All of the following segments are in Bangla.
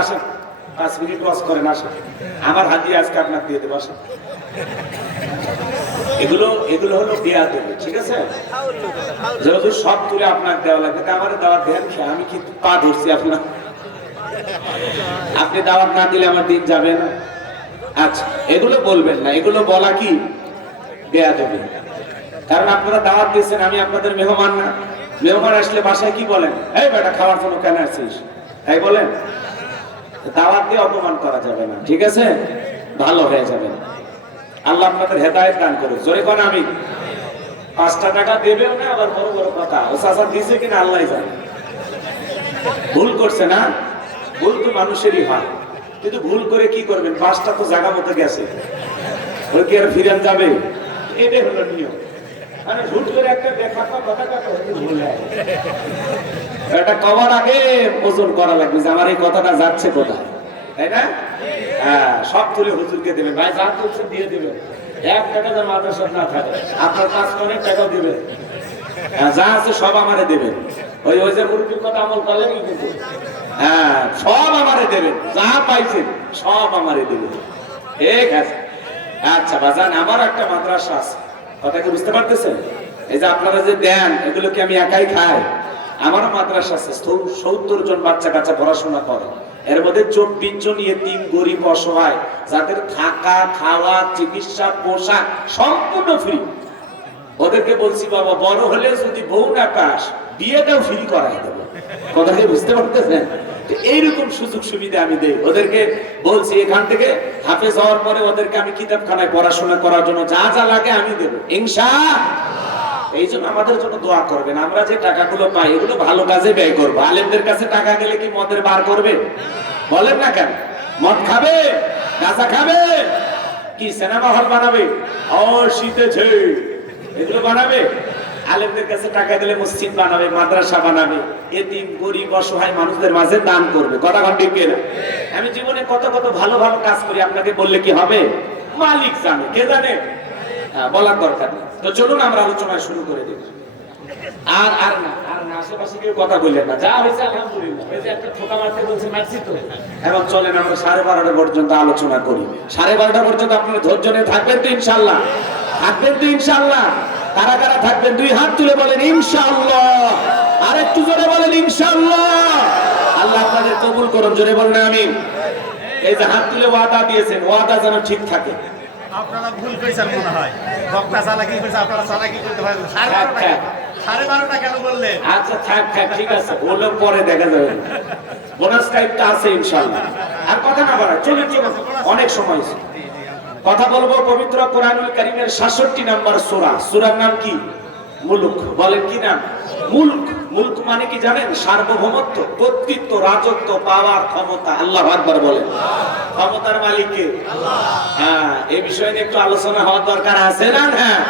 আসেন 5 মিনিট ওয়াজ করেন, আসেন আমার হাদিয়া আজকে আপনাকে দিয়ে দেবো। আসেন, এগুলো হলো বেয়াদবি, ঠিক আছে? যেহেতু সব তুলে আপনাকে দেওয়া লাগবে, আমার দাওয়াত দেন, আমি কি পা ধরছি আপনার? আপনি দাওয়াত না দিলে আমার দিন যাবে না। আচ্ছা, এগুলো বলবেন না, এগুলো বলা কি বেয়াদবি। কারণ আপনারা দাওয়াত দিয়েছেন, আমি আপনাদের মেহমান না। মেহমান আসলে বাসায় কি বলেন? এই বেটা খাওয়ার জন্য কেন আসছিস, তাই বলেন। দাওয়াত দিয়ে অপমান করা যাবে না, ঠিক আছে? ভালো হয়ে যাবে। আল্লাহ আপনাদের হেদায়েত দান করুন। জোরে কোন আমিন। 5টা টাকা দেবেন না, আবার বড় বড় কথা। ও চাচা দিছে কিনা আল্লাহই জানে। ভুল করছে না, ভুল তো মানুষেরই হয়, কিন্তু ভুল করে কি করবেন? 5টা তো জায়গা মতো গেছে, ওই কি আর ফিরে যাবে? এটাই হলো নিয়ম। মানে ঝুট করে একটা দেখা কথা ভুল হয়। এটা কবার আগে ওজন করা লাগবে যে আমার এই কথাটা যাচ্ছে কোথায়, তাই না? হ্যাঁ, সব তুলে হুজুরকে দেবেন। ভাই যা তুলছে দিয়ে দেবেন, 1 টাকা যেন মাদ্রাসা না থাকে। আপনার 5 অনেক টাকাও দেবেন, যা আছে সব আমারে দেবেন। ওই যে মুরগির কথা আমল করলেন কিন্তু, হ্যাঁ সব আমারে দেবেন, যা পাইছেন সব আমারে দেবেন, ঠিক আছে? আচ্ছা বাজান, আমার একটা মাদ্রাসা আছে, কথা কি বুঝতে পারতেছেন? এই যে আপনারা যে দেন, এগুলো কি আমি একাই খাই? আমারও মাদ্রাসা আছে, 70 জন বাচ্চা কাচ্চা পড়াশোনা করে। এর মধ্যে 24 জন ইয়েতিম, গরিব, অসহায়, যাদের থাকা, খাওয়া, চিকিৎসা, পোশাক সম্পূর্ণ ফ্রি। ওদেরকে বলছি বাবা বড় হলে যদি বউ না পাস, বিয়েটাও ফ্রি করাই দেবো। কথা কি বুঝতে পারতেছেন? এইরকম সুযোগ সুবিধা আমি দেই ওদেরকে। বলছি এখান থেকে হাফেজ হওয়ার পরে ওদেরকে আমি কিতাবখানায় পড়াশোনা করার জন্য যা যা লাগে আমি দেবো, ইনশাআল্লাহ। এই জন্য আমাদের জন্য দোয়া করবেন। আমরা যে টাকাগুলো পাই এগুলো ভালো কাজে ব্যয় করবো। আলেমদের কাছে টাকা গেলে কি মদের বার করবে? বলেন না কেন? মদ খাবে, গাঁজা খাবে, কি সিনেমা হল বানাবে? ও শীতেছে, এগুলো বানাবে? আলেমদের কাছে টাকা দিলে মসজিদ বানাবে, মাদ্রাসা বানাবে, এতিম, গরিব, অসহায় মানুষদের মাঝে দান করবে। কথা ঠিক কিনা? আমি জীবনে কত কত ভালো ভালো কাজ করি, আপনাকে বললে কি হবে? মালিক জানে, কে জানে? বলার দরকার নেই। তো চলুন আমরা আলোচনা শুরু করে দিই। আর আর না আশেপাশে কেউ কথা বললেন না, যা হয়েছে আলহামদুলিল্লাহ। এই যে একটা ঠোকা মারতে বলছে, মারছি তো। এখন চলেন আমরা 12:30 পর্যন্ত আলোচনা করি। 12:30 পর্যন্ত আপনারা ধৈর্য নিয়ে থাকবেন তো ইনশাআল্লাহ? থাকবেন তো ইনশাআল্লাহ? কারা কারা থাকবেন 2 হাত তুলে বলেন ইনশাআল্লাহ। আর একটু জোরে বলেন ইনশাআল্লাহ। আল্লাহ আপনাদের কবুল করুন, জোরে বলেন আমিন। এই যে হাত তুলে ওয়াদা দিয়েছেন, ওয়াদা যেন ঠিক থাকে। আপনারা ভুল করেছেন মনে হয়, বক্তা চালাকি করেছে, আপনারা চালাকি করতে পারেন। 12:30 কেন বললেন? আচ্ছা থাক ঠিক আছে, ওগুলো পরে দেখা যাবে। বোনাস টাইপটা আছে ইনশাআল্লাহ। আর কথা না বাড়ায় চলুন, অনেক সময় কথা বলবো। পবিত্র কোরআনুল কারীমের 66 নম্বর সূরা। সূরার নাম কি? মুলক। বলেন কি নাম? মুলক। মুলক মানে কি জানেন? সার্বভৌমত্ব, কর্তৃত্ব, রাজত্ব, পাওয়ার, ক্ষমতা। আল্লাহু আকবার বলেন। ক্ষমতার মালিক কে? আল্লাহ। হ্যাঁ, এই বিষয়ে একটু আলোচনা হওয়ার দরকার আছে না? হ্যাঁ,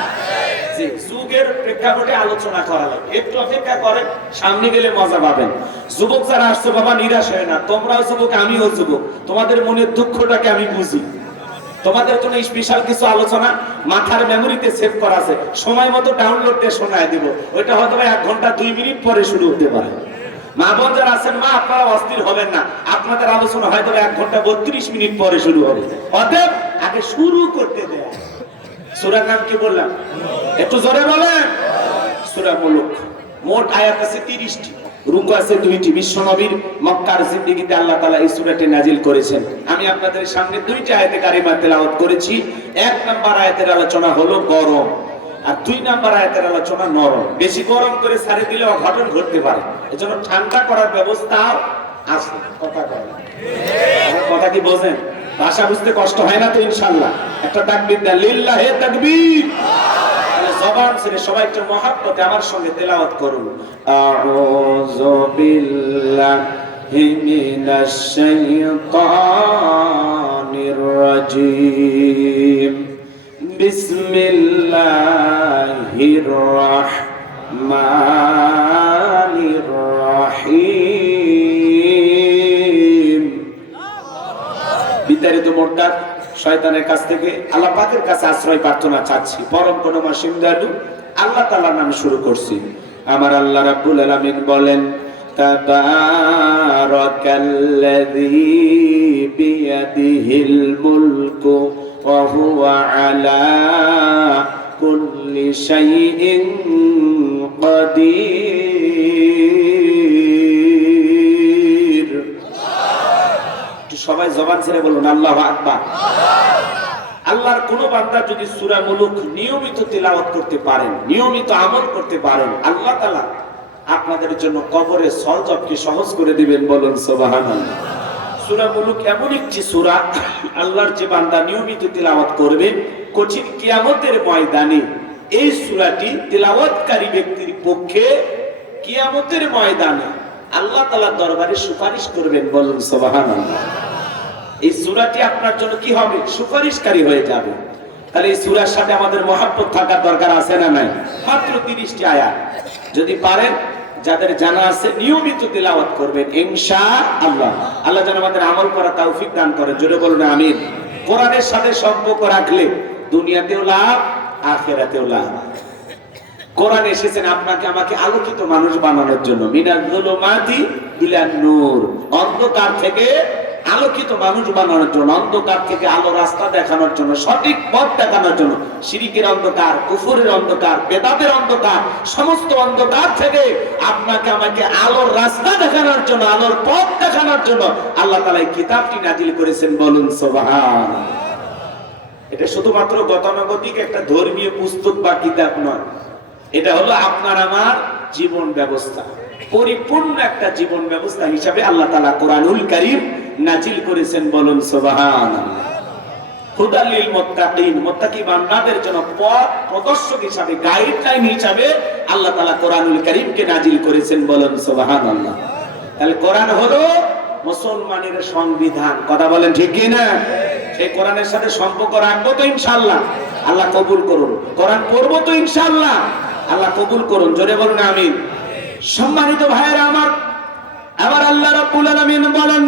জি, যুগের প্রেক্ষাপটে আলোচনা করা লাগে। একটু অপেক্ষা করেন, সামনে গেলে মজা পাবেন। যুবক যারা আসছে বাবা, নিরাশ হয় না। তোমরাও যুবক, আমিও যুবক। তোমাদের মনের দুঃখটাকে আমি বুঝি। তোমাদের জন্য স্পেশাল কিছু আলোচনা মাথার মেমোরিতে সেভ করা আছে, সময় মতো ডাউনলোড দিয়ে শোনায় দিব। ওইটা হয়তো 1 ঘন্টা 2 মিনিট পরে শুরু হতে পারে। মা বোন যারা আছেন, মা আপনারা অস্থির হবেন না। আপনাদের আলোচনা হয়তো 1 ঘন্টা 32 মিনিট পরে শুরু হবে। অতএব আগে শুরু করতে দেয়। সূরার নাম কি বললাম? একটু জোরে বলেন। সূরা মুলক। মোট আয়াত আছে 30টি, রুকু আছে 2টি। বিশ্ব নবীর মক্কার জিন্দেগিতে আল্লাহ তাআলা এই সূরাটি নাজিল করেছেন। আমি আপনাদের সামনে 2টি আয়াতে কারিমা তেলাওয়াত করেছি। 1 নাম্বার আয়াতের আলোচনা হলো গরম, আর 2 নাম্বার আয়াতের আলোচনা নরম। বেশি গরম করে ছাড়ে দিলে অঘটন ঘটতে পারে, এজন্য ঠান্ডা করার ব্যবস্থা আছে। কথা বলেন, কথা কি বোঝেন? ভাষা বুঝতে কষ্ট হয় না তো ইনশাআল্লাহ? একটা তাকবীর দেন, লিল্লাহি তাকবীর। জবান ছেড়ে সবাই একটু মহব্বতে আমার সঙ্গে তেলাওয়াত করুন। আউযু বিল্লাহি মিনাশ শাইতানির রাজীম। বিসমিল্লাহির রাহমানির রাহিম। বিতাড়িত মোরতাদ শয়তানের কাছ থেকে আল্লাহ পাকের কাছে আশ্রয় প্রার্থনা চাচ্ছি। পরম করুণাময় দয়ালু আল্লাহ তাআলার নামে শুরু করছি। আমার আল্লাহ রাব্বুল আলামিন বলেন, তাবারাকাল্লাযী বিয়াদিহিল মুলকু ওয়া হুয়া আলা কুল্লি শাইইন কাদির। সবাই জবান ছেড়ে বলুন আল্লাহু আকবার। আল্লাহর কোন বান্দা যদি সূরা মুলক নিয়মিত তিলাওয়াত করতে পারেন, নিয়মিত আমল করতে পারেন, আল্লাহ তাআলা আপনাদের জন্য কবরে সওয়াবকে সহজ করে দিবেন। বলুন সুবহানাল্লাহ। সূরা মুলক এমন একটি সূরা, আল্লাহর যে বান্দা নিয়মিত তিলাওয়াত করবে, কঠিন কিয়ামতের ময়দানে এই সূরাটি তিলাওয়াতকারী ব্যক্তির পক্ষে কিয়ামতের ময়দানে আল্লাহ তাআলার দরবারে সুপারিশ করবেন। বলুন সুবহানাল্লাহ। এই সূরাটি আপনার জন্য কি হবে? সুপারিশকারী হয়ে যাবে। তাহলে এই সূরার সাথে আমাদের মহব্বত থাকার দরকার আছে না নাই? মাত্র 30টি আয়াত, যদি পারেন, যাদের জানা আছে, নিয়মিত তিলাওয়াত করবেন ইনশাআল্লাহ। আল্লাহ যেন আমাদের আমল করা তৌফিক দান করেন। জোরে বলুন আমিন। কোরআনের সাথে সম্পর্ক রাখলে দুনিয়াতেও লাভ, আখিরাতেও লাভ। কোরআন এসেছেন আপনাকে আমাকে আলোকিত মানুষ বানানোর জন্য। মিনাল যুলুমাতি ইলান নূর, অন্ধকার থেকে আলোকিত মানুষ বানানোর জন্য, অন্ধকার থেকে আলো রাস্তা দেখানোর জন্য, সঠিক পথ দেখানোর জন্য। শিরকের অন্ধকার, কুফরের অন্ধকার, বেদাতের অন্ধকার, সমস্ত অন্ধকার থেকে আপনাকে আমাকে আলোর রাস্তা দেখানোর জন্য, আলোর পথ দেখানোর জন্য আল্লাহ তাআলা এই কিতাবটি নাজিল করেছেন। বলুন সুবহানাল্লাহ। এটা শুধুমাত্র গতানুগতিক একটা ধর্মীয় পুস্তক বা কিতাব নয়, এটা হলো আপনার আমার জীবন ব্যবস্থা, পরিপূর্ণ একটা জীবন ব্যবস্থা হিসাবে আল্লাহ তাআলা কোরআনুল কারীম নাজিল করেছেন। বলুন সুবহানাল্লাহ। হুদাল লিল মুত্তাকিন, মুত্তাকি বান্দাদের জন্য পথ প্রদর্শক হিসাবে, গাইডলাইন হিসাবে আল্লাহ তাআলা কোরআনুল কারীমকে নাজিল করেছেন। বলুন সুবহানাল্লাহ। তাহলে কোরআন হলো মুসলমানের সংবিধান। কথা বলেন ঠিক কি না? সেই কোরআনের সাথে সম্পর্ক রাখবো তো ইনশাআল্লাহ। আল্লাহ কবুল করুন। কোরআন পড়বো তো ইনশাআল্লাহ। আল্লাহ কবুল করুন। জোরে বলুন আমিন। সম্মানিত ভাইরা আমার, আবার আল্লাহ রাব্বুল আলামিন বলেন,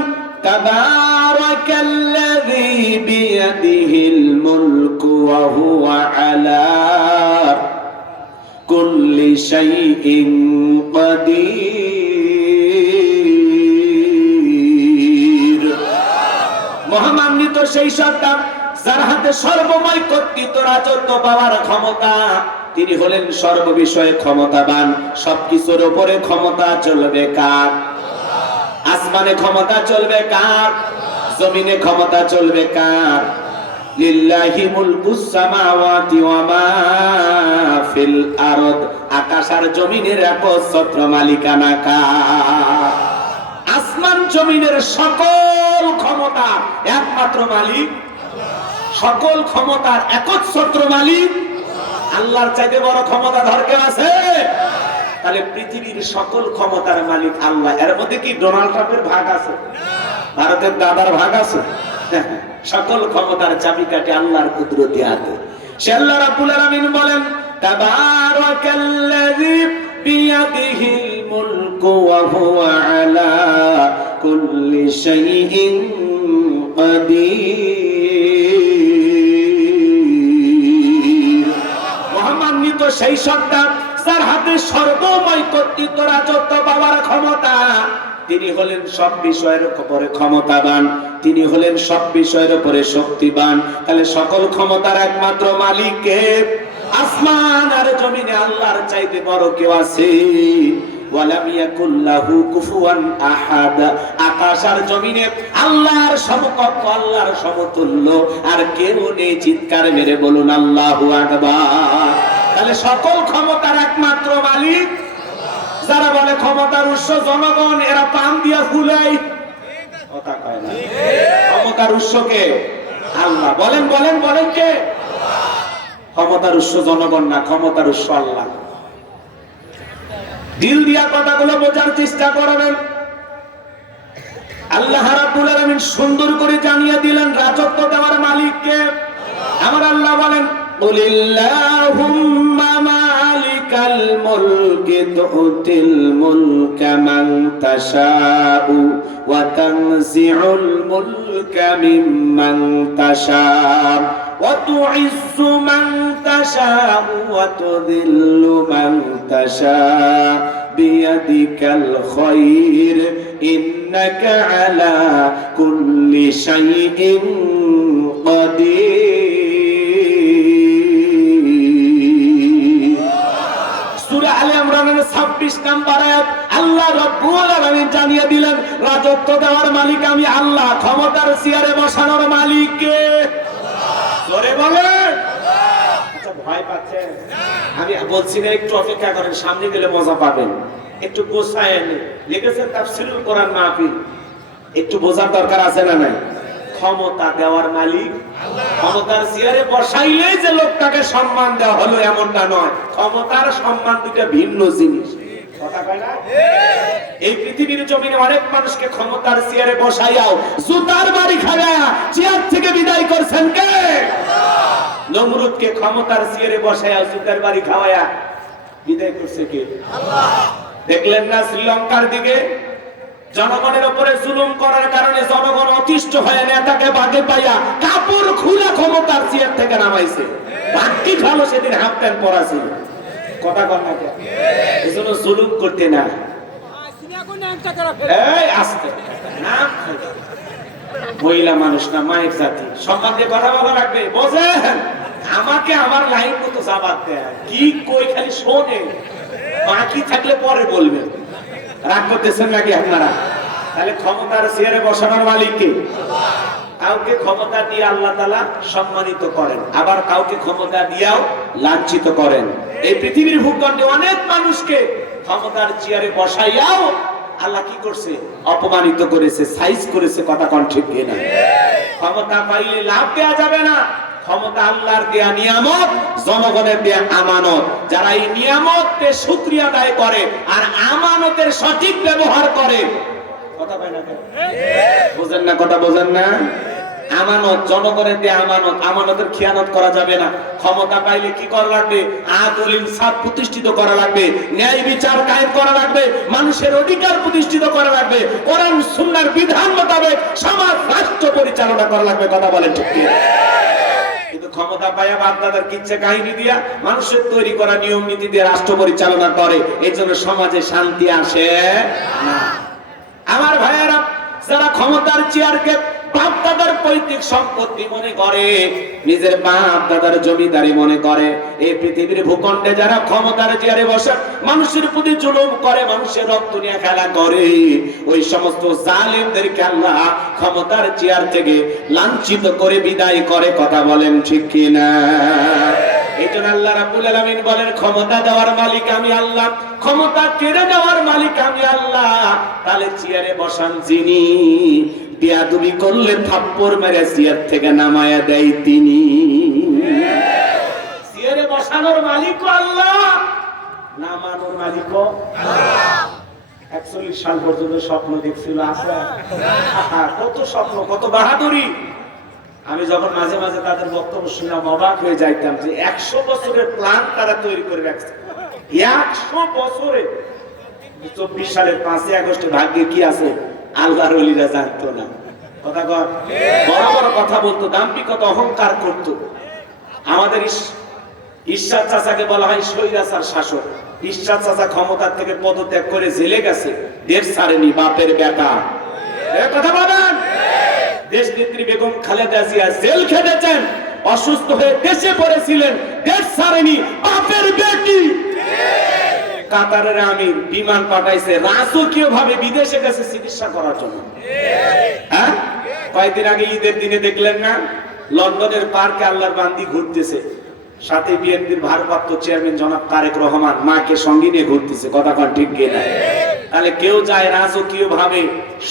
তাবারাকাল্লাযী বিয়াদিহিল মুলকু ওয়া হুয়া আলা কুল্লি শাইইন কাদির। মহামান্বিত সেই সত্তা যার হাতে সর্বময় কর্তৃত্ব, রাজত্ব পাওয়ার ক্ষমতা। তিনি হলেন সর্ববিষয়ে ক্ষমতাবান। সবকিছুর উপরে ক্ষমতা চলবে কার? আসমানে ক্ষমতা চলবে কার? জমিনে ক্ষমতা চলবে কার? লিল্লাহি মুলকুস সামাওয়াতি ওয়া মা ফিল আরদ। আকাশ আর জমিনের একচ্ছত্র মালিকানা কার? আসমান জমিনের সকল ক্ষমতা একমাত্র মালিক, সকল ক্ষমতার একচ্ছত্র মালিক আল্লাহর চাইতে বড় ক্ষমতাধর কে আছে? তাহলে পৃথিবীর সকল ক্ষমতার মালিক আল্লাহ। এর মধ্যে কি ডোনাল্ড ট্রাম্পের ভাগ আছে? ভারতের দাদার ভাগ আছে? সকল ক্ষমতার চাবিকাঠি আল্লাহর কুদরতি হাতে। সে আল্লাহ রাব্বুল আলামিন বলেন, তাবারাকাল্লাযী বিয়াদিহিল মুলকু ওয়া হুয়া আলা কুল্লি শাইইন কাদির। মহামান্বিত সেই সত্তা যার হাতে সর্বময় কর্তৃত্ব, রাজত্ব পাওয়ার ক্ষমতা। তিনি হলেন সব বিষয়ের উপরে ক্ষমতাবান, তিনি হলেন সব বিষয়ের উপরে শক্তিবান। তাহলে সকল ক্ষমতার একমাত্র মালিক কে? আসমান আর জমিনে আল্লাহর চাইতে বড় কেউ আছে? ওয়ালাম ইয়াকুল লাহু কুফুয়ান আহাদ। আকাশ আর জমিনে আল্লাহর সমকক্ষ, আল্লাহর সমতুল্য আর কেউ নেই। চিৎকার মেরে বলুন আল্লাহু আকবার। তাহলে সকল ক্ষমতার একমাত্র মালিক। যারা বলে ক্ষমতার উৎস জনগণ, এরা পান দিয়া ফুলাই, কথা কয় না। ক্ষমতার উৎস কে? আল্লাহ। বলেন বলেন বলেন কে? ক্ষমতার উৎস জনগণ না, ক্ষমতার উৎস আল্লাহ। দিল দিয়া কথাগুলো বোঝার চেষ্টা করবেন। আল্লাহ রাব্বুল আলামিন সুন্দর করে জানিয়ে দিলেন রাজত্ব দেওয়ার মালিক কে। আমার আল্লাহ বলেন, কুলিল্লাহুম্মা মালিকাল মুলকি তুতিল মুলকা মান তাশাউ ওয়া তানজিউল মুলকা মিম্মান তাশাউ ওয়া তুইজ্জু মান তাশাউ ওয়া তুযিল্লু মান তাশা' বিয়াদিকাল খায়র ইন্নাকা আলা কুল্লি শাইইন কাদির। সূরা আলে ইমরানের 26 নম্বর আয়াত আল্লাহ রাব্বুল আলামিন জানিয়ে দিলেন, রাজত্ব দেওয়ার মালিক আমি আল্লাহ, ক্ষমতার চেয়ারে বসানোর মালিক কে? জোরে বলেন। আচ্ছা, ভয় পাচ্ছেন? আমি বলছি না, একটু অপেক্ষা করেন, সামনে গেলে মজা পাবেন। একটু গোছায়েন, লিখেছেন তাফসীরুল কোরআন মাহফিল, একটু বোঝার দরকার আছে না নাই? ক্ষমতা দেওয়ার মালিক আল্লাহ। ক্ষমতার চেয়ারে বসাইলে যে লোকটাকে সম্মান দেওয়া হলো এমনটা নয়। ক্ষমতার সম্মান দুটো ভিন্ন জিনিস। কথা কয় না? এই পৃথিবীর জমিনে অনেক মানুষকে ক্ষমতার চেয়ারে বসাইয়াও জুতার বাড়ি খাওয়ায়া চেয়ার থেকে বিদায় করছেন কে? আল্লাহ। নমরুদকে ক্ষমতার চেয়ারে বসাইয়া জুতার বাড়ি খাওয়ায়া বিদায় করছে কে? আল্লাহ। দেখলেন না শ্রীলঙ্কার দিকে জনগণের উপরে জুলুম করার কারণে জনগণ অতিষ্ঠ হয়ে নেতাকে বাগে পাইয়া কাপড় খুলে ক্ষমতার চেয়ার থেকে নামাইছে। বাকি ভালো সেদিন হাফ প্যান্ট পরা ছিল। কথা কর না কেন? এজন্য জুলুম করতে না। এই আস্তে নাম মহিলা মানুষ না, মায়ের জাতি, সম্মান দিয়ে কথা বলা লাগবে। বোঝেন, আমাকে আমার লাইন মতো জবাব দেয়, কি কই খালি শোনে, বাকি থাকলে পরে বলবেন। রাগ করতেছেন নাকি আপনারা? তাহলে ক্ষমতার চেয়ারে বসানোর মালিক কে? কাউকে ক্ষমতা দিয়ে আল্লাহ তাআলা সম্মানিত করেন, আবার কাউকে ক্ষমতা দিয়েও লাঞ্ছিত করেন। এই পৃথিবীর ভূখণ্ডে অনেক মানুষকে ক্ষমতার চেয়ারে বসাইয়াও আল্লাহ কি করছে? অপমানিত করেছে, সাইজ করেছে। কথা কোন ঠিক কিনা? ক্ষমতা পাইলে লাভ দেয়া যাবে না। ক্ষমতা আল্লাহর দেয়া নিয়ামত, জনগণের দেয়া আমানত। যারা এই নিয়ামতের শুকরিয়া আদায় করে আর আমানতের সঠিক ব্যবহার করে, কথা কয় না কেন? বুঝেন না? কথা বোঝেন না? আমানত, জনগণের দেয়া আমানত, আমানতের খেয়ানত করা যাবে না। ক্ষমতা পাইলে কি করা লাগবে? আদল ইনসাফ প্রতিষ্ঠিত করা লাগবে, ন্যায় বিচার কায়েম করা লাগবে, মানুষের অধিকার প্রতিষ্ঠিত করা লাগবে, কোরআন সুন্নাহর বিধান মোতাবেক সমাজ রাষ্ট্র পরিচালনা করা লাগবে। কথা বলেন ঠিক কি? কিন্তু ক্ষমতা পাইয়া বাপ-দাদার কিচ্ছা কাহিনী দিয়া মানুষের তৈরি করা নিয়ম নীতি দিয়ে রাষ্ট্র পরিচালনা করে, এই জন্য সমাজে শান্তি আসে না। আমার ভাইয়েরা, যারা ক্ষমতার চেয়ারকে বাপ দাদার পৈতৃক সম্পত্তি মনে করে, নিজের বাপ দাদার জমিদারি মনে করে, এই পৃথিবীর ভূখণ্ডে যারা ক্ষমতার চেয়ারে বসে মানুষের প্রতি জুলুম করে, মানুষের রক্ত নিয়ে খেলা করে, ওই সমস্ত জালেমদেরকে আল্লাহ ক্ষমতার চেয়ার থেকে লাঞ্ছিত করে বিদায় করে। কথা বলেন ঠিক কিনা? এই জন্য আল্লাহ রাব্বুল আলামিন বলেন, ক্ষমতা দেওয়ার মালিক আমি আল্লাহ, ক্ষমতা কেড়ে নেওয়ার মালিক আমি আল্লাহ। তাহলে চেয়ারে বসান যিনি, বেয়াদবি করলে থাপ্পড় মেরে চেয়ার থেকে নামায়া দেয় তিনি। চেয়ারে বসানোর মালিকও আল্লাহ, নামানোর মালিকও আল্লাহ। 41 সাল পর্যন্ত স্বপ্ন দেখছিল, আছে কত স্বপ্ন, কত বাহাদুরি। আমি যখন মাঝে মাঝে তাদের বক্তব্য শুনলাম অবাক হয়ে যাইতাম যে 100 বছরের প্ল্যান তারা তৈরি করে রাখছে। 100 বছরে 24 সালের 5 আগস্টে ভাগ্যে কি আছে আল্লাহর ওলিরা জানতো না। কথা কর, বড় বড় কথা বলতো, দাম্ভিকতা অহংকার করত। আমাদের ঈশ্বর চাচাকে বলা হয় স্বৈরাচার শাসক। ঈশ্বর চাচা ক্ষমতার থেকে পদত্যাগ করে জেলে গেছে, দেশ ছাড়েনি, বাপের বেটা। কথা বলেন। দেশ নেত্রী বেগম খালেদা জিয়া জেল খেটেছেন, অসুস্থ হয়ে দেশে পড়েছিলেন, দেশ ছাড়েনি, বাপের বেটি। কাতারের আমির বিমান পাঠাইছে, রাজকীয় ভাবে বিদেশে গেছে চিকিৎসা করার জন্য। হ্যাঁ, কয়েকদিন আগে ঈদের দিনে দেখলেন না, লন্ডনের পার্কে আল্লাহর বান্দি ঘুরতেছে, সাথে বিএনপির ভারপ্রাপ্ত চেয়ারম্যান জনাব তারেক রহমান মাকে সঙ্গে নিয়ে ঘুরতেছে। কথা কন ঠিক কিনা? তাহলে কেউ যায় রাজকীয় ভাবে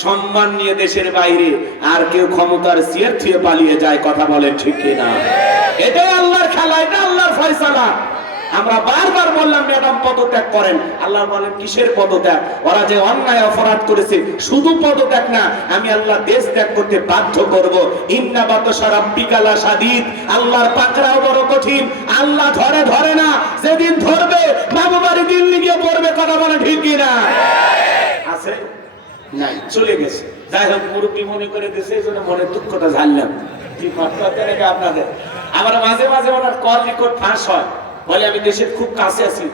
সম্মান নিয়ে দেশের বাইরে, আর কেউ ক্ষমতার চেয়ার থেকে পালিয়ে যায়। কথা বলেন ঠিক কিনা? এটাই আল্লাহর খেলা, এটা আল্লাহর ফয়সালা। আমরা বারবার বললাম ম্যাডাম পদত্যাগ করেন, আল্লাহ বলেন কিসের পদত্যাগ? ওরা যে অন্যায় অপরাধ করেছে, শুধু পদত্যাগ না, আমি আল্লাহ দেশ ত্যাগ করতে বাধ্য করব। ইন্না বাতশা রাব্বিকা লাশাদীদ, আল্লাহর পাকড়াও বড় কঠিন। আল্লাহ ধরে ধরে না, যেদিন ধরবে বাবু বাড়ি দিল্লি গিয়ে পড়বে। কথা বলে ঠিক কিনা? আছে নাই, চলে গেছে। যাই হোক, মুরব্বী মনে করে দিয়েছে, এই জন্য মনে দুঃখটা ঝাড়লাম। কি কথা নাকি আপনাদের? আবার মাঝে মাঝে ওনার কল রেকর্ড ফাঁস হয়, বলে আমি দেশের খুব কাছে আছি,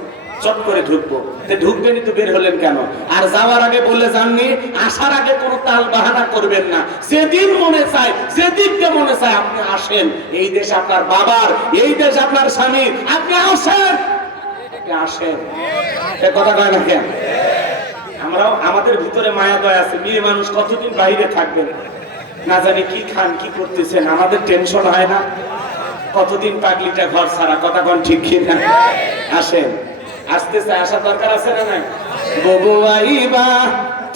চট করে ঢুকবো। ঢুকবেনই তো বের হলেন কেন? আর যাওয়ার আগে বলে যাননি, আসার আগে কোনো তাল বাহানা করবেন না। যেদিন মনে চায়, যেদিনকে মনে চায় আপনি আসেন। এই দেশ আপনার বাবার, এই দেশ আপনার স্বামীর, আপনি আসেন, আপনি আসেন। এ কথা কয় না কেন? আমরাও আমাদের ভিতরে মায়া দয়া আছে। মেয়ে মানুষ কতদিন বাইরে থাকবেন, না জানি কি খান কি করতেছেন, আমাদের টেনশন হয় না? কতদিন পাগলিটা ঘর ছাড়া, কথা কোন ঠিক কি না? আসেন, আসতেছে, আসা দরকার আছে না নাই? ববু আইবা,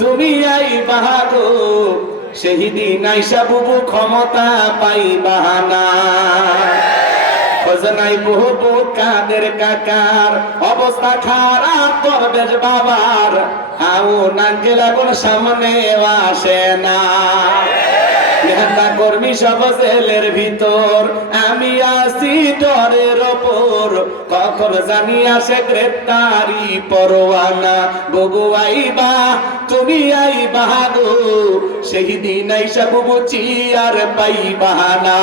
তুমি আইবা গো, সেই দিন আইসা বুবু ক্ষমতা পাইবা না। খোঁজনাই বহু কাদের কাকার, অবস্থা খারাপ করবেশ বাবার, আউ নাঙ্গেল এখন সামনে আসে না। নেতা কর্মী সব জেলের ভিতর, আমি আসি ডরের ওপর, কখন জানি আসে গ্রেপ্তারি পরোয়ানা। বুবু আইবা, তুমি আইবা গো, সেই দিন আইসা বুবু চিয়ার পাইবা না।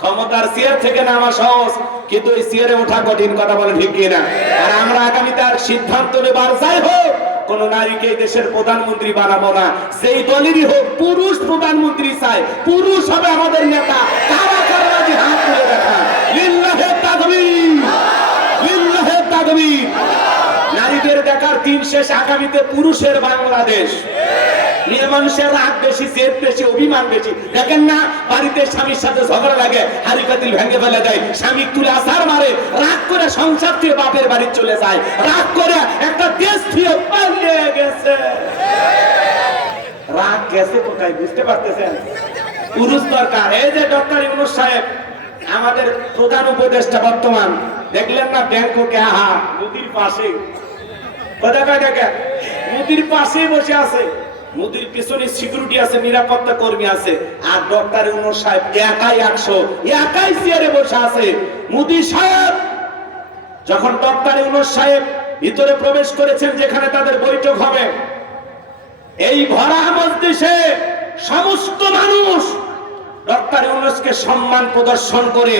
ক্ষমতার চেয়ার থেকে নামা সহজ, কিন্তু এই চেয়ারে ওঠা কঠিন, কথা বলে ঠিক কিনা? আর আমরা আগামীতে আর সিদ্ধান্ত নেবার যাই হোক, কোন নারীকে দেশের প্রধানমন্ত্রী বানাবো না। সেই দলেরই হোক, পুরুষ প্রধানমন্ত্রী চাই, পুরুষ হবে আমাদের নেতা। কারা কারা রাজি হাত তুলে দেখা। লিল্লাহে তাকবীর, লিল্লাহে তাকবীর। নারীদের দেখার দিন শেষ, আগামীতে পুরুষের বাংলাদেশ। মেয়ে মানুষের রাগ বেশি, জেদ বেশি, অভিমান বেশি। দেখেন না, বাড়িতে স্বামীর সাথে ঝগড়া লাগে, হাড়ি পাতিল ভেঙে ফেলে দেয়, স্বামী তুলে আসার মারে, রাগ করে সংসার থেকে বাপের বাড়ি চলে যায়, রাগ করে একটা দেশ থেকে পালিয়ে গেছে। রাগ গেছে কোথায় বুঝতে পারতেছেন? পুরুষ দরকার। এই যে ডক্টর ইউনূস সাহেব আমাদের প্রধান উপদেষ্টা বর্তমান, দেখলেন না ব্যাংককে, আহা নদীর পাশে, কথা কয় দেখেন, নদীর পাশেই বসে আছে। মোদির পিছনে সিকিউরিটি আছে, নিরাপত্তা কর্মী আছে, আর ডক্টর ইউনূস সাহেব একাই 100, একাই চেয়ারে বসে আছে। মোদি সাহেব যখন ডক্টর ইউনূস সাহেব ভিতরে প্রবেশ করেছেন, যেখানে তাদের বৈঠক হবে, এই ভরা মজলিসে সমস্ত মানুষ ডক্টর ইউনূসকে সম্মান প্রদর্শন করে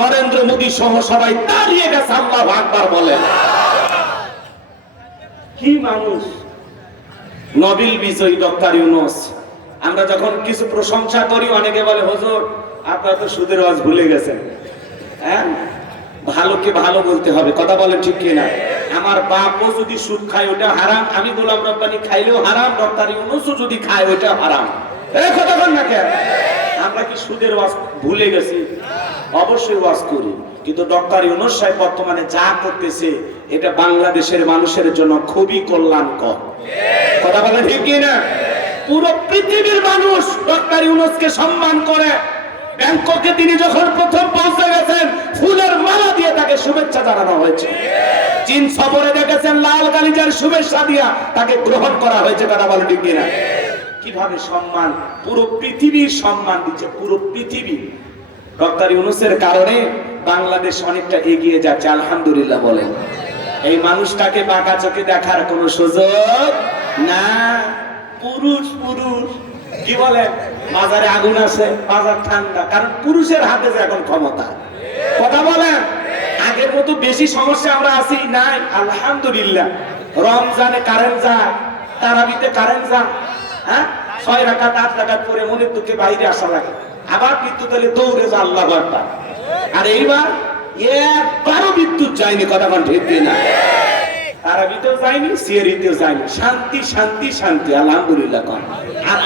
নরেন্দ্র মোদি সহ সবাই দাঁড়িয়ে গেছে। আল্লাহু আকবার বলেন। কি মানুষ! নোবেল বিজয়ী ডক্টর ইউনূস। আমরা যখন কিছু প্রশংসা করি, অনেকে বলে হুজুর আপনারা তো সুদের ওয়াজ ভুলে গেছেন। হ্যাঁ, ভালোকে ভালো বলতে হবে, কথা বলেন ঠিক কিনা? আমার বাপও যদি সুদ খায় ওটা হারাম, আমি গোলাম রব্বানী খাইলেও হারাম, ডক্টর ইউনূসও যদি খায় ওটা হারাম। এই কথা বল না কেন? আমরা কি সুদের ওয়াজ ভুলে গেছি? অবশ্যই ওয়াজ করি, কিন্তু ডক্টর ইউনূস সাহেব বর্তমানে যা করতেছে, এটা বাংলাদেশের মানুষের জন্য খুবই কল্যাণকর। কথা বলে ঠিক কিনা? পুরো পৃথিবীর মানুষ ডক্টর ইউনূসকে সম্মান করে। ব্যাংককে তিনি যখন প্রথম পৌঁছে গেছেন, ফুলের মালা দিয়ে তাকে শুভেচ্ছা জানানো হয়েছে। চীন সফরে দেখেছেন, লাল গালিচার শুভেচ্ছা দিয়া তাকে গ্রহণ করা হয়েছে। কথা বলে ঠিক কিনা? কিভাবে সম্মান, পুরো পৃথিবীর সম্মান দিচ্ছে, পুরো পৃথিবী। ডক্টর ইউনূসের কারণে বাংলাদেশ অনেকটা এগিয়ে যাচ্ছে, আলহামদুলিল্লাহ বলেন। এই মানুষটাকে বাঁকা চোখে দেখার কোনো সুযোগ না। পুরুষ পুরুষ কি বলে, বাজারে আগুন আছে, বাজার ঠান্ডা, কারণ পুরুষের হাতে যে এখন ক্ষমতা। কথা বলেন, আগের মতো বেশি সমস্যা আমরা আছি নাই, আলহামদুলিল্লাহ। রমজানে কারেন্ট যায়, তারাবিতে কারেন্ট যায়, হ্যাঁ 6 রাকাত 8 রাকাত পরে মনের দুঃখে বাইরে আসা লাগে, আবার বিদ্যুৎ এলে দৌড়ে যা, আল্লাহু আকবার। আর এইবার একবারও বিদ্যুৎ যায়নি, কথা বলেন ঠিক কিনা? তারাবিতেও যায়নি, সিয়ারিতেও যায়নি, শান্তি শান্তি শান্তি, আলহামদুলিল্লাহ। আর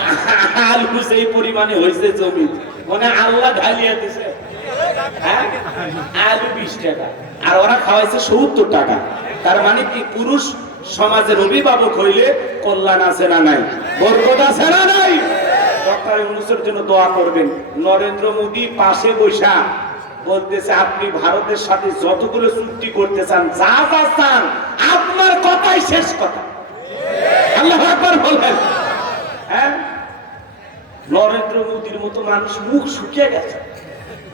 আলু সেই পরিমাণে হয়েছে জমি, মানে আল্লাহ ঢালিয়ে দিছে। হ্যাঁ, আলু 20 টাকা, আর ওরা খাওয়াইছে 70 টাকা। তার মানে কি, পুরুষ সমাজের অভিভাবক হইলে কল্যাণ আছে না নাই, বরকত আছে না নাই? ডক্টর ইউনূসের জন্য দোয়া করবেন। নরেন্দ্র মোদি পাশে বসা বলতেছে, আপনি ভারতের সাথে যতগুলো চুক্তি করতে চান, যা যা চান, আপনার কথাই শেষ কথা। আল্লাহু আকবার বলেন। হ্যাঁ, নরেন্দ্র মোদির মতো মানুষ মুখ শুকিয়ে গেছে,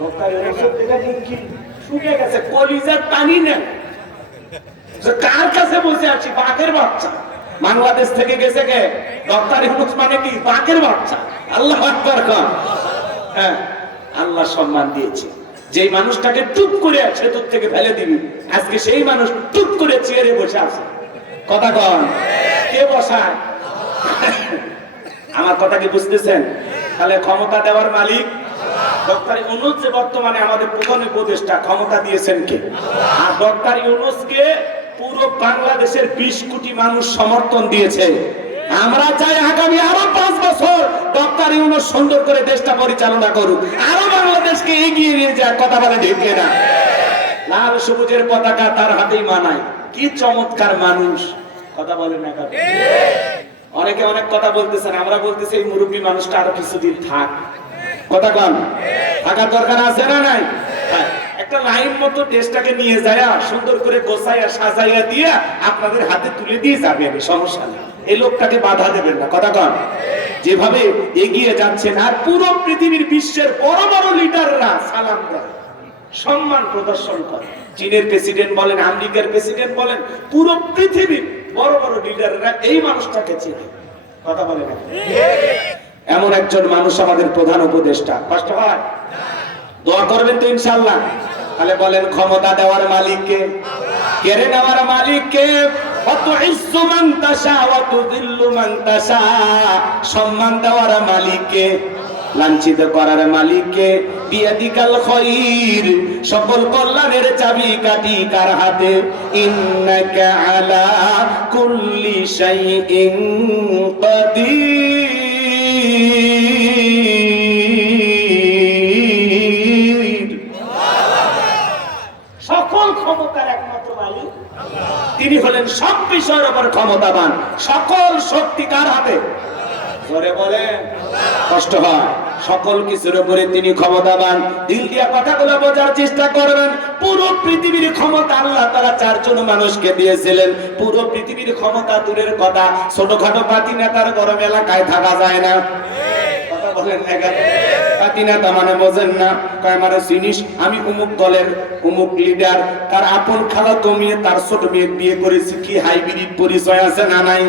ডক্টর ইউনূসের দেখে মুখ শুকিয়ে গেছে, কলিজার পানি নেন। কার কাছে বসে আছি? বাঘের বাচ্চা। বাংলাদেশ থেকে গেছে কে? ডক্টর ইউনূস মানে কি? বাঘের বাচ্চা। আল্লাহু আকবার। হ্যাঁ, আল্লাহ সম্মান দিয়েছে। যেই মানুষটাকে টুপ করে সেতুর থেকে ফেলে দিবি, আজকে সেই মানুষ টুপ করে চেয়ারে বসে আছে। কথা কন, কে বসায়? আমার কথা কি বুঝতেছেন? তাহলে ক্ষমতা দেওয়ার মালিক ডক্টর ইউনূস যে বর্তমানে আমাদের প্রধান উপদেষ্টা, ক্ষমতা দিয়েছেন কে? আর ডক্টর ইউনূসকে পুরো বাংলাদেশের 20 কোটি মানুষ সমর্থন দিয়েছে। আমরা চাই আগামী আরো 5 বছর ডক্টর ইউনূস সুন্দর করে দেশটা পরিচালনা করুক, আরো বাংলাদেশকে এগিয়ে নিয়ে যায়। কথা বলে ঠিক না? লাল সবুজের পতাকা তার হাতেই মানায়। কি চমৎকার মানুষ! কথা বলে না? অনেকে অনেক কথা বলতেছেন, আমরা বলতেছি এই মুরব্বী মানুষটা আরো কিছুদিন থাক। কথা কন, থাকার দরকার আছে না নাই? একটা লাইন মতো দেশটাকে নিয়ে যায় সুন্দর করে গোছাইয়া সাজাইয়া দিয়া আপনাদের হাতে তুলে দিয়ে যাবে, সমস্যা নেই। এই লোকটাকে বাধা দেবেন না। কথা কন, যেভাবে এগিয়ে যাচ্ছেন আর পুরো পৃথিবীর বিশ্বের বড় বড় লিডাররা সালাম দেয়, সম্মান প্রদর্শন করে। চীনের প্রেসিডেন্ট বলেন, আমেরিকার প্রেসিডেন্ট বলেন, পুরো পৃথিবীর বড় বড় লিডাররা এই মানুষটাকে চেনে। কথা বলে না? এমন একজন মানুষ আমাদের প্রধান উপদেষ্টা। কষ্ট হয়? দোয়া করবেন তো ইনশাআল্লাহ। তাহলে বলেন, ক্ষমতা দেওয়ার মালিককে, কেড়ে নেওয়ার মালিককে, অতুইজ্জু মান তাশা ওয়া তুযিল্লু মান তাশা, সম্মান দেওয়ার মালিককে, লাঞ্ছিত করার মালিককে, বিয়াদিকাল খায়র, সকল কল্যাণের চাবিকাঠি কার হাতে? ইন্নাকা আলা কুল্লি শাইইন কাদির। সকল ক্ষমতার একমাত্র মালিক তিনি হলেন সব বিষয়ের উপর ক্ষমতাবান। সকল শক্তি কার হাতে? জোরে বলেন, কষ্ট হয়। সকল কিছুর উপরে তিনি ক্ষমতাবান। দিল দিয়া কথাগুলো বোঝার চেষ্টা করবেন। পুরো পৃথিবীর ক্ষমতা আল্লাহ তাআলা 4 জন মানুষকে দিয়েছিলেন। পুরো পৃথিবীর ক্ষমতা দূরের কথা, ছোটখাটো পাতি নেতার গরম এলাকায় থাকা যায় না। কথা বলেন না কেন? পাতি নেতা মানে বোঝেন না? কয় আমারে চিনিস, আমি অমুক দলের অমুক লিডার, তার আপন খালাতো মেয়ে তার ছোট মেয়ে বিয়ে করেছি। কি হাইব্রিড পরিচয় আছে না নাই?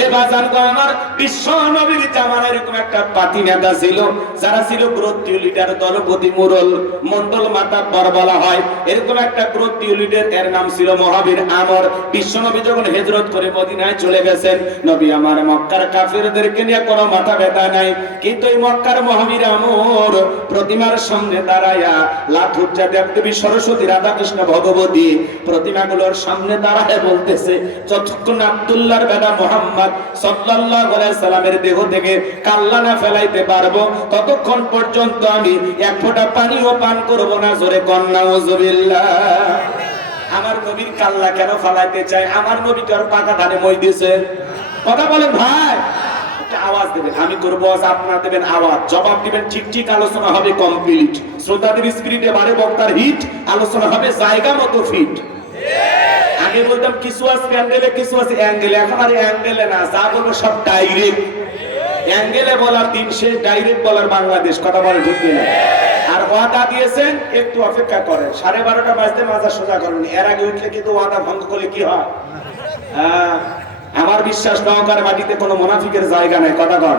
এ বাজান গো, আমার বিশ্ব নবীর জামানায় এরকম একটা পাতি নেতা ছিল, যারা ছিল গোত্রীয় লিডার, দলপতি, মুরল, মন্ডল মাতাব্বর বলা হয়। এরকম একটা গোত্রীয় লিডার, এর নাম ছিল মহাবীর আমর। বিশ্ব নবী যখন হিজরত করে মদিনায় চলে গেছেন, নবী আমার মক্কার কাফেরদেরকে নিয়ে কোনো মাথা ব্যথা নাই, কিন্তু এই মক্কার মহাবীর আমর প্রতিমার সামনে দাঁড়ায়া লাঠুজ্জা দেবদেবী সরস্বতী রাধাকৃষ্ণ ভগবতী প্রতিমাগুলোর সামনে দাঁড়ায় বলতেছে, যতক্ষণ আব্দুল্লাহর বেটা মুহাম্মদ সাল্লাল্লাহু আলাইহি সাল্লামের দেহ থেকে কাল্লা না ফেলাইতে পারবো, ততক্ষণ পর্যন্ত আমি এক ফোঁটা পানিও পান করব না। জোরে কোন নাউযুবিল্লাহ। আমার নবীর কাল্লা কেন ফেলাইতে চাই? আমার নবী তো আর পাকা ধানে মই দিয়েছে। কথা বলেন ভাই, আওয়াজ দেবেন, আমি করবো, আপনারা দেবেন আওয়াজ, জবাব দিবেন ঠিক ঠিক। আলোচনা হবে কমপ্লিট, শ্রোতাদের স্ক্রিনে বারে বক্তার হিট, আলোচনা হবে জায়গা মতো ফিট। আগে বলতাম কিছু আছে প্যান্ডেলে, কিছু আছে অ্যাঙ্গেলে, এখন আর অ্যাঙ্গেলে না, যা বলবো সব ডাইরেক্ট। অ্যাঙ্গেলে বলার দিন শেষ, ডাইরেক্ট বলার বাংলাদেশ। কথা বলে ঠিক না? আর ওয়াদা দিয়েছেন, একটু অপেক্ষা করেন, 12:30 বাজতে মাজা সোজা করবেন। এর আগে উঠলে কিন্তু ওয়াদা ভঙ্গ করলে কি হয়? আমার বিশ্বাস নওকার মাটিতে কোনো মুনাফিকের জায়গা নাই। কথা কর,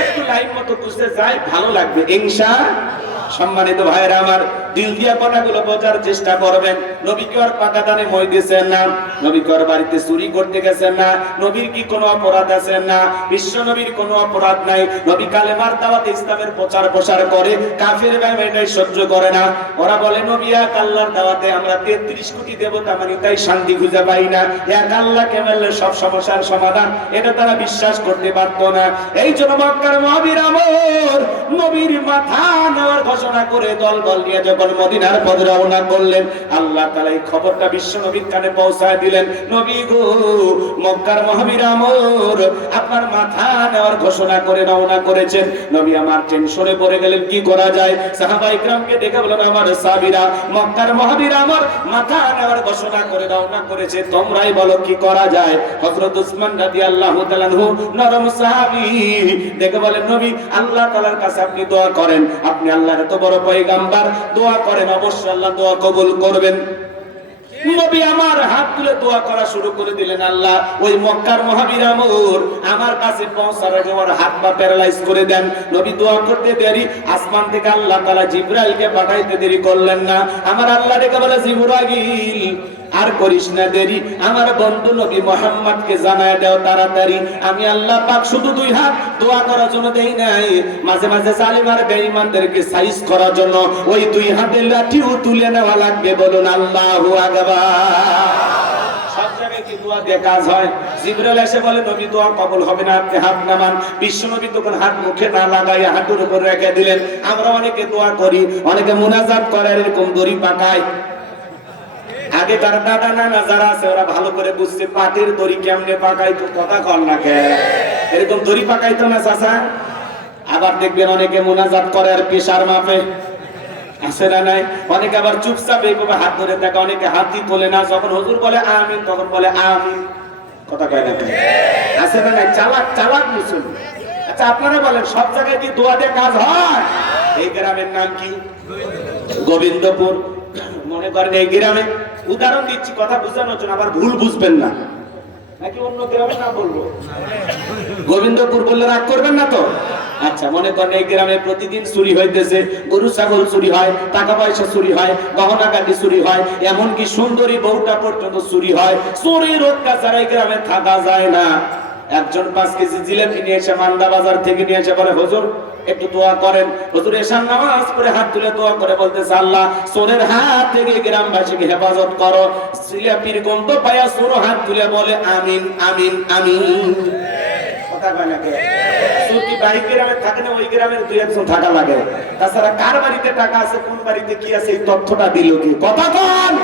একটু লাইন মতো বুঝতে যাই, ভালো লাগবে ইনশাআল্লাহ। সম্মানিত ভাইরা আমার, দিল দিয়া কথাগুলো বোঝার চেষ্টা করবেন। নবী কি আর পাকা দানে মই দিয়েছেন না? নবী কি আর বাড়িতে চুরি করতে গেছেন না? নবীর কি কোনো অপরাধ আছে না? বিশ্ব নবীর কোনো অপরাধ নাই। নবী কালেমার দাওয়াতে ইসলামের প্রচার প্রসার করে, কাফের এটাই সহ্য করে না। ওরা বলে নবী এক আল্লাহর দাওয়াতে আমরা 33 কোটি দেবতা মানি, তাই শান্তি খুঁজে পাই না। এক আল্লাহকে মানলে সব সমস্যার সমাধান, এটা তারা বিশ্বাস করতে পারতো না। এই জন্য মক্কার মহাবীর আমর নবীর মাথা নেওয়ার ঘোষণা করে দল বল নিয়ে যখন মদিনার পথে রওনা করলেন, আল্লাহ তাআলা এই খবরটা বিশ্ব নবীর কানে পৌঁছায় দিলেন। নবী গো, মক্কার মহাবীর আমর আপনার মাথা নেওয়ার ঘোষণা করে রওনা করেছেন। নবী আমার টেনশনে পড়ে গেলেন, কি করা যায়? সাহাবায়ে ইকরামকে দেখে বললেন, আমার সাহাবীরা, মক্কার মহাবীর আমর মাথা নেওয়ার ঘোষণা করে রওনা করেছে, তোমরাই বলো কি করা যায়? হযরত উসমান রাদিয়াল্লাহু তাআলা আনহু নরম সাহাবী দেখে বলেন, নবী আল্লাহ তাআলার কাছে আপনি দোয়া করেন, আপনি আল্লাহর এত বড় পয়গাম্বার, দোয়া করেন, অবশ্যই আল্লাহ দোয়া কবুল করবেন। নবী আমার হাত তুলে দোয়া করা শুরু করে দিলেন। আল্লাহ ওই মক্কার মহাবীরামুর আমার কাছে পৌঁছার আগে ওর হাত পা প্যারালাইজ করে দেন। নবী দোয়া করতে দেরি, আসমান থেকে আল্লাহ তাআলা জিবরাইলকে পাঠাইতে দেরি করলেন না। আমার আল্লাহ ডেকে বলে, জিবরাইল আর করিস না দেরি, আমার বন্ধু নবী মুহাম্মদকে জানায় দাও তাড়াতাড়ি। আমি আল্লাহ পাক শুধু দুই হাত দোয়া করার জন্য দেই নাই, মাঝে মাঝে জালিম আর বেঈমানদেরকে সাইজ করার জন্য ওই দুই হাতের লাঠিও তুলে নেওয়া লাগবে। বলুন আল্লাহু আকবার। সব জায়গায় কি দোয়া দিয়ে কাজ হয়? জিবরাইল এসে বলে, নবী দোয়া কবুল হবে না, আপনি হাত নামান। বিশ্ব নবী তখন হাত মুখে না লাগাই হাঁটুর উপর রেখে দিলেন। আমরা অনেকে দোয়া করি, অনেকে মুনাজাত করে, এরকম দড়ি পাকায়। আগে তার দাদা নানা যারা আছে ওরা ভালো করে বুঝছে পাটের দড়ি কেমনে পাকাইতো, কথা কর না কে, এরকম দড়ি পাকাইতো না চাচা। আবার দেখবেন অনেকে মুনাজাত করে আর পেশার মাপে, আছে না নাই? অনেকে আবার চুপচাপ এইভাবে হাত ধরে থাকে, অনেকে হাতই তোলে না, যখন হুজুর বলে আমিন তখন বলে আমিন, কথা কয় না কে, আছে না নাই? চালাক চালাক মুসলমান। আচ্ছা আপনারা বলেন, সব জায়গায় কি দোয়া দিয়ে কাজ হয়? এই গ্রামের নাম কি? গোবিন্দপুর। মনে করেন এই গ্রামে, উদাহরণ দিচ্ছি কথা বোঝানোর জন্য, আবার ভুল বুঝবেন না, নাকি অন্য গ্রামে না বলবো? গোবিন্দপুর বললে রাগ করবেন না তো? আচ্ছা মনে করেন এই গ্রামে প্রতিদিন চুরি হইতেছে, গরু ছাগল চুরি হয়, টাকা পয়সা চুরি হয়, গহনা গাড়ি চুরি হয়, এমনকি সুন্দরী বউটা পর্যন্ত চুরি হয়। চুরির অত্যাচার এই গ্রামে থাকা যায় না। একজন 5 কেজি জিলাপি নিয়ে এসে মান্দা বাজার থেকে নিয়ে এসে বলে, হুজুর একটু দোয়া করেন। হুজুর এশার নামাজ পড়ে হাত তুলে দোয়া করে বলতেছে, আল্লাহ চোরের হাত থেকে গ্রামবাসীকে হেফাজত করো। জিলাপির গন্ধ পায়া চোর হাত তুলে বলে আমিন আমিন আমিন, কথা কয় না কে? চোর কি বাড়ি গ্রামে থাকে না, ওই গ্রামের 2-1 জন থাকা লাগে? তাছাড়া কার বাড়িতে টাকা আছে, কোন বাড়িতে কি আছে, এই তথ্যটা দিল কি? কথা কন।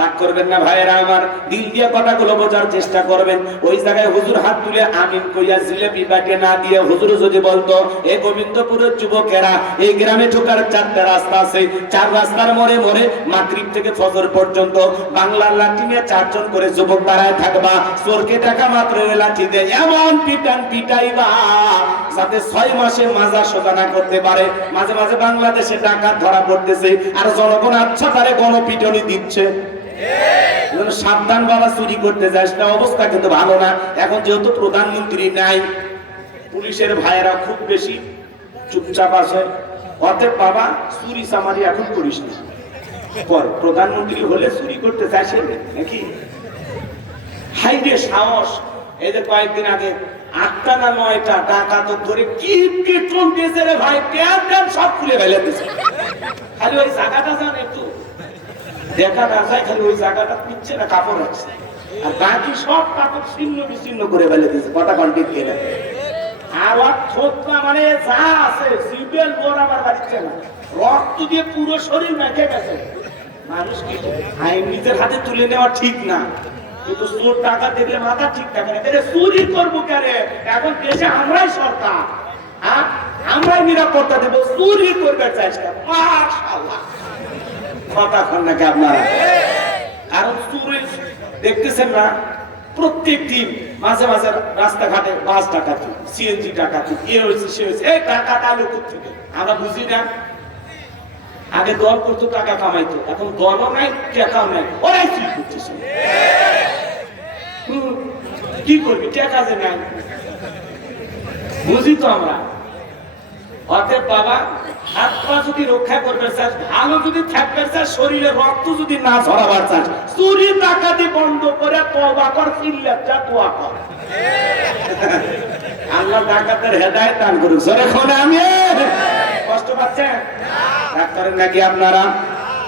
রাগ করবেন না ভাইয়েরা আমার, দিল দিয়ে কথাগুলো বোঝার চেষ্টা করবেন। ওই জায়গায় হুজুর হাত তুলে আমিন কইয়া জিলাপি বাটে না দিয়ে হুজুর যদি বলতো, এ গোবিন্দপুরের যুবকেরা, এই গ্রামে ঢোকার 4টা রাস্তা আছে, 4 রাস্তার মোড়ে মোড়ে মাগরিব থেকে ফজর পর্যন্ত বাংলার লাঠি নিয়ে 4 জন করে যুবক দাঁড়ায় থাকবা, চোরকে টাকা মাত্র লাঠি দিয়ে এমন পিটান পিটাইবা যাতে 6 মাসে মাজা সোজা না করতে পারে। মাঝে মাঝে বাংলাদেশে টাকা ধরা পড়তেছে আর জনগণ আচ্ছা তারে গণপিটনি দিচ্ছে। সাবধান বাবা, চুরি করতে যাস না, অবস্থা কিন্তু ভালো না। এখন যেহেতু প্রধানমন্ত্রী নাই, পুলিশের ভাইয়েরা খুব বেশি চুপচাপ আছে, অতএব বাবা চুরি চামারি এখন করিস না। পর প্রধানমন্ত্রী হলে চুরি করতে চাইছে নাকি? হাইরে সাহস! এই যে কয়েকদিন আগে 8টা না 9টা টাকা তো ধরে কি পেট্রোল দিয়েছে রে ভাই, ট্যান সব খুলে ফেলে দিয়েছে। খালি ওই জায়গাটা জান একটু দেখা না যায়, খালি ওই জায়গাটা পিচ্ছে না কাপড় রাখছে, আর বাকি সব কাপড় ছিন্ন বিচ্ছিন্ন করে ফেলে দিয়েছে। কথা কন্টিনিউ করে আর ছোটরা মানে যা আছে সিবেল বোর আমার বাড়িতে না, রক্ত দিয়ে পুরো শরীর মেখে গেছে। মানুষ কি আইন নিজের হাতে তুলে নেওয়া ঠিক না, কিন্তু চোর টাকা দেখলে মাথা ঠিক থাকে না। চুরি করবো কেন? এখন দেশে আমরাই সরকার, আমরাই নিরাপত্তা দেবো, চুরি করবে চেষ্টা। মাশাআল্লাহ, কথা কন নাকি আপনারা? কারণ চুরি দেখতেছেন না, প্রত্যেক দিন মাঝে মাঝে রাস্তাঘাটে বাস ডাকাতি, সিএনজি ডাকাতি, এ হয়েছে সে হয়েছে। এই টাকাটা আলো থেকে আমরা বুঝি না। আগে দল করতো, টাকা কামাইতো, এখন দলও নাই, টাকাও নাই, ওরাই চুরি করতেছে। কি করবি, টাকা যে নাই, বুঝি তো আমরা। অতএব বাবা, হাত পা যদি রক্ষা করবে চাস, ভালো যদি থাকবে চাস, শরীরে রক্ত যদি না ঝরাবার চাস, চুরি ডাকাতি বন্ধ করে তওবা কর, সিল্লাত যা দোয়া কর। আল্লাহ ডাকাতের হেদায়েত দান করুক। জোরে কোন আমিন। কষ্ট পাচ্ছেন? রাগ করেন নাকি আপনারা?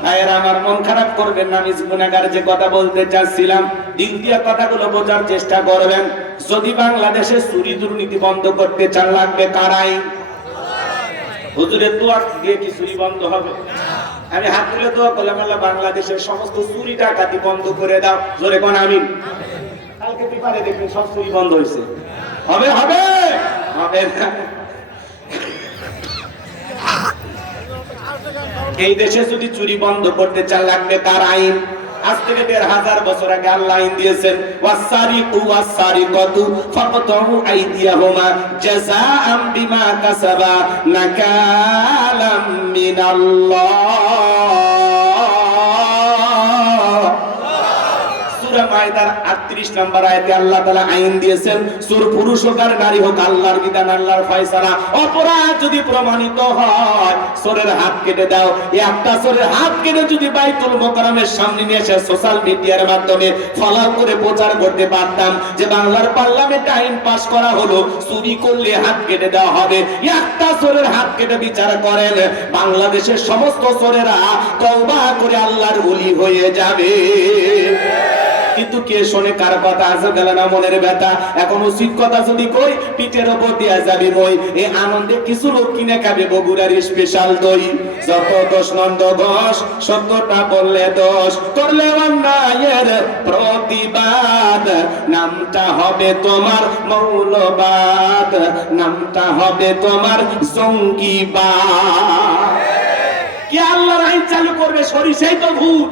ভাইয়েরা আমার, মন খারাপ করবেন না। আমি গুনাহগার যে কথা বলতে চাচ্ছিলাম, দিল দিয়ে কথাগুলো বোঝার চেষ্টা করবেন। যদি বাংলাদেশে চুরি দুর্নীতি বন্ধ করতে চান, লাগবে কারাই। হুজুরের দোয়া দিয়ে কি চুরি বন্ধ হবে? আমি হাত তুলে দোয়া করলাম, আল্লাহ বাংলাদেশের সমস্ত চুরি ডাকাতি বন্ধ করে দাও। জোরে কোন আমিন। কালকে পেপারে দেখবেন সব চুরি বন্ধ হয়েছে। হবে হবে হবে না। এই দেশে যদি চুরি বন্ধ করতে চান, লাগবে কার আইন। আজ থেকে 1500 বছর আগে আল্লাহ আইন দিয়েছেন, ওয়াসারিকু ওয়াসারিকাতু ফাকতাউ আইদিয়াহুমা জাযাআম বিমা কাসাবা নাকালাম মিনাল্লাহ। সূরা মায়দার 38 নম্বর আয়াতে আল্লাহ তাআলা আইন দিয়েছেন, সুর পুরুষ হোক আর নারী হোক, আল্লাহর বিধান, আল্লাহর ফয়সালা। অপরাধ যদি প্রমাণিত হয়, চোরের হাত কেটে দাও। একটা চোরের হাত কেটে যদি বাইতুল মোকাররমের সামনে নিয়ে এসে সোশ্যাল মিডিয়ার মাধ্যমে ফলাও করে প্রচার করতে পারতাম যে বাংলার পার্লামেন্টে আইন পাস করা হলো, চুরি করলে হাত কেটে দেওয়া হবে, একটা চোরের হাত কেটে বিচার করেন, বাংলাদেশের সমস্ত চোরেরা তওবা করে আল্লাহর ওলি হয়ে যাবে। কিন্তু কে শোনে কার কথা? আছে গেল না মনের ব্যথা। এখন উচিত কথা যদি কই, পিঠের ওপর দিয়া যাবি মই। এই আনন্দে কিছু লোক কিনে খাবে বগুড়ার স্পেশাল দই। যত দোষ নন্দ ঘোষ, সত্যটা বললে দোষ, করলে অন্যায়ের প্রতিবাদ, নামটা হবে তোমার মৌলবাদ, নামটা হবে তোমার জঙ্গিবাদ। কে আল্লাহর আইন চালু করবে? সরিষাই তো ভূত।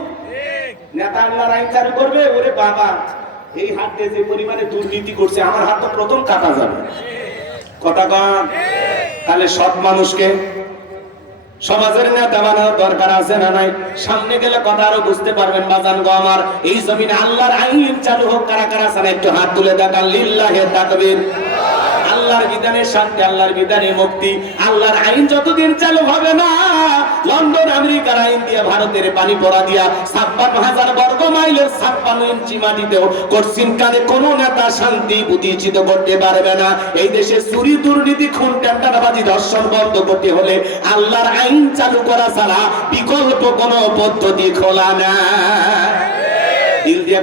নেতা আল্লাহর আইন চালু করবে? ওরে বাবা, এই হাত দিয়ে যে পরিমাণে দুর্নীতি করছে, আমার হাত তো প্রথম কাটা যাবে। কথা কন। তাহলে সৎ মানুষকে সমাজের নেতা বানানোর দরকার আছে না নাই? সামনে গেলে কথা আরো বুঝতে পারবেন। বাজান গো আমার, এই জমিনে আল্লাহর আইন চালু হোক। কারা কারা চান একটু হাত তুলে দেখান। লিল্লাহে তাকবীর। আল্লাহর বিধানে শান্তি, আল্লাহর বিধানে মুক্তি। আল্লাহর আইন যতদিন চালু হবে না, লন্ডন আমেরিকার আইন দিয়ে ভারতের পানি পড়া দিয়া 56,000 বর্গ মাইলের 56 ইঞ্চি মাটিতেও কঠিন কালে কোন নেতা শান্তি প্রতিষ্ঠিত করতে পারবে না। এই দেশে চুরি, দুর্নীতি, খুন, টেন্ডারবাজি, ধর্ষণ বন্ধ করতে হলে আল্লাহর আইন চালু করা ছাড়া বিকল্প কোনো পদ্ধতি খোলা না। দিল দিয়ে